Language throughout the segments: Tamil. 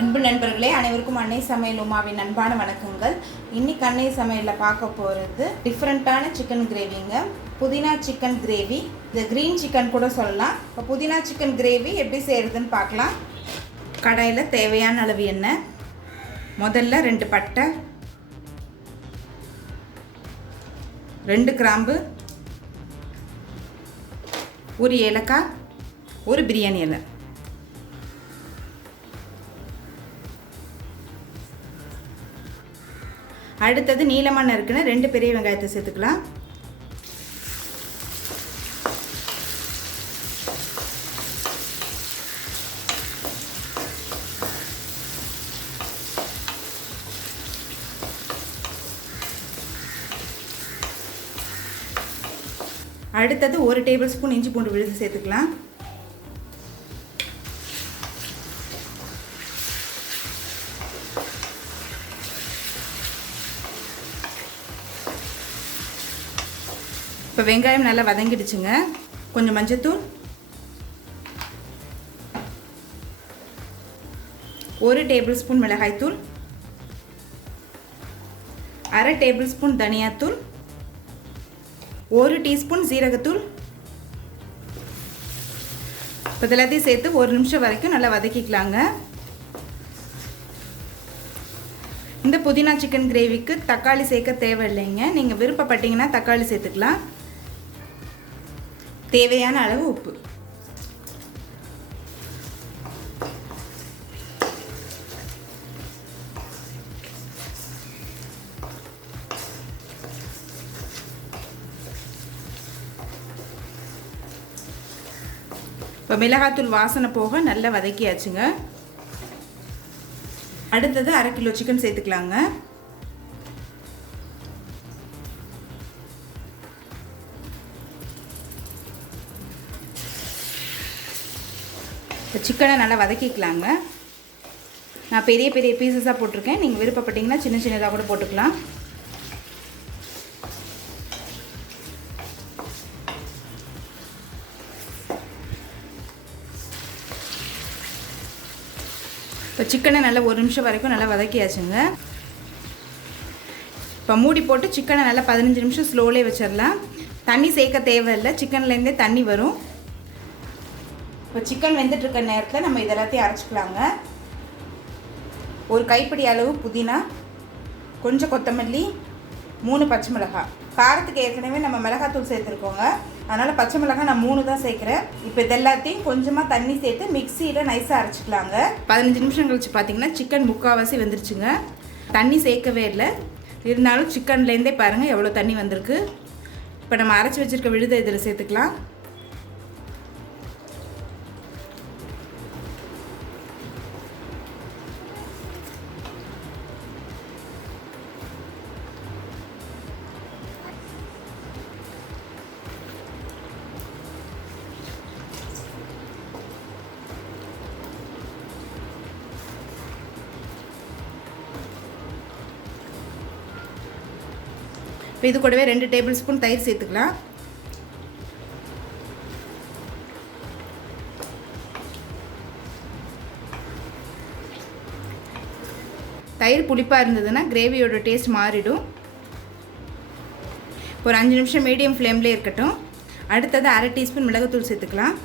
அன்பு நண்பர்களே, அனைவருக்கும் அன்னை சமையல் உமாவின் அன்பான வணக்கங்கள். இன்னைக்கு அன்னை சமையலில் பார்க்க போகிறது டிஃப்ரெண்ட்டான சிக்கன் கிரேவிங்க. புதினா சிக்கன் கிரேவி, இந்த க்ரீன் சிக்கன் கூட சொல்லலாம். இப்போ புதினா சிக்கன் கிரேவி எப்படி செய்கிறதுன்னு பார்க்கலாம். கடாயில் தேவையான அளவு எண்ணெய், முதல்ல 2 பட்டை, 2 கிராம்பு, 1 ஏலக்காய், 1 பிரியாணி இலை. அடுத்தது நீளமாக நறுக்குன 2 பெரிய வெங்காயத்தை சேர்த்துக்கலாம். அடுத்தது 1 டேபிள் ஸ்பூன் இஞ்சி பூண்டு விழுது சேர்த்துக்கலாம். இப்போ வெங்காயம் நல்லா வதங்கிடுச்சுங்க. கொஞ்சம் மஞ்சத்தூள், 1 டேபிள் ஸ்பூன் மிளகாய்த்தூள், 1/2 டேபிள் ஸ்பூன் தனியாத்தூள், 1 டீஸ்பூன் சீரகத்தூள். இப்போ எல்லாத்தையும் சேர்த்து 1 நிமிஷம் வரைக்கும் நல்லா வதக்கிக்கலாங்க. இந்த புதினா சிக்கன் கிரேவிக்கு தக்காளி சேர்க்க தேவையில்லைங்க. நீங்கள் விருப்பப்பட்டீங்கன்னா தக்காளி சேர்த்துக்கலாம். தேவையான அளவு உப்பு. இப்போ மிளகாத்தூள் வாசனை போக நல்லா வதக்கியாச்சுங்க. அடுத்தது 1/2 கிலோ சிக்கன் சேர்த்துக்கலாங்க. சிக்கனை நல்லா வதக்கிக்கலாங்க. நான் பெரிய பெரிய பீசஸாக போட்டிருக்கேன். நீங்கள் விருப்பப்பட்டீங்கன்னா சின்ன சின்னதாக கூட போட்டுக்கலாம். இப்போ சிக்கனை நல்லா 1 நிமிஷம் வரைக்கும் நல்லா வதக்கியாச்சுங்க. இப்போ மூடி போட்டு சிக்கனை நல்லா 15 நிமிஷம் ஸ்லோலே வச்சிடலாம். தண்ணி சேர்க்க தேவையில்லை, சிக்கன்லேருந்தே தண்ணி வரும். இப்போ சிக்கன் வெந்துட்டுருக்க நேரத்தில் நம்ம இதெல்லாத்தையும் அரைச்சிக்கலாங்க. 1 கைப்பிடி அளவு புதினா, கொஞ்சம் கொத்தமல்லி, 3 பச்சை மிளகாய். காரத்துக்கு ஏற்கனவே நம்ம மிளகாத்தூள் சேர்த்துருக்கோங்க, அதனால் பச்சை மிளகாய் நான் 3 தான் சேர்க்குறேன். இப்போ இதெல்லாத்தையும் கொஞ்சமாக தண்ணி சேர்த்து மிக்சியில் நைஸாக அரைச்சிக்கலாங்க. 15 நிமிஷம் கழிச்சு பார்த்தீங்கன்னா சிக்கன் முக்கால்வாசி வந்துருச்சுங்க. தண்ணி சேர்க்கவே இல்லை, இருந்தாலும் சிக்கன்லேருந்தே பாருங்கள் எவ்வளோ தண்ணி வந்திருக்கு. இப்போ நம்ம அரைச்சி வச்சுருக்க விழுதை இதில் சேர்த்துக்கலாம். இப்போ இது கூடவே 2 டேபிள் ஸ்பூன் தயிர் சேர்த்துக்கலாம். தயிர் புளிப்பாக இருந்ததுன்னா கிரேவியோட டேஸ்ட் மாறிடும். ஒரு 5 நிமிஷம் மீடியம் ஃப்ளேம்லேயே இருக்கட்டும். அடுத்தது 1/2 டீஸ்பூன் மிளகுத்தூள் சேர்த்துக்கலாம்.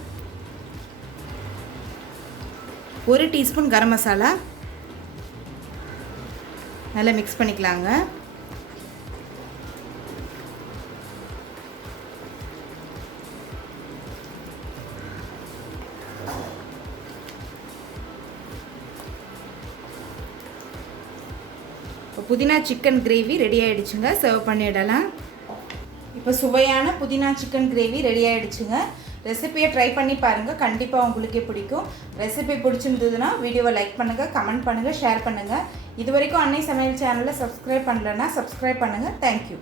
1 டீஸ்பூன் கரம் மசாலா. நல்லா மிக்ஸ் பண்ணிக்கலாங்க. புதினா சிக்கன் கிரேவி ரெடி ஆகிடுச்சுங்க. சர்வ் பண்ணிடலாம். இப்போ சுவையான புதினா சிக்கன் கிரேவி ரெடி ஆகிடுச்சுங்க. ரெசிபியை ட்ரை பண்ணி பாருங்கள், கண்டிப்பாக உங்களுக்கே பிடிக்கும். ரெசிபி பிடிச்சிருந்ததுன்னா வீடியோவை லைக் பண்ணுங்கள், கமெண்ட் பண்ணுங்கள், ஷேர் பண்ணுங்கள். இது வரைக்கும் அன்னை சமையல் சேனலை சப்ஸ்கிரைப் பண்ணலைன்னா சப்ஸ்கிரைப் பண்ணுங்கள். தேங்க்யூ.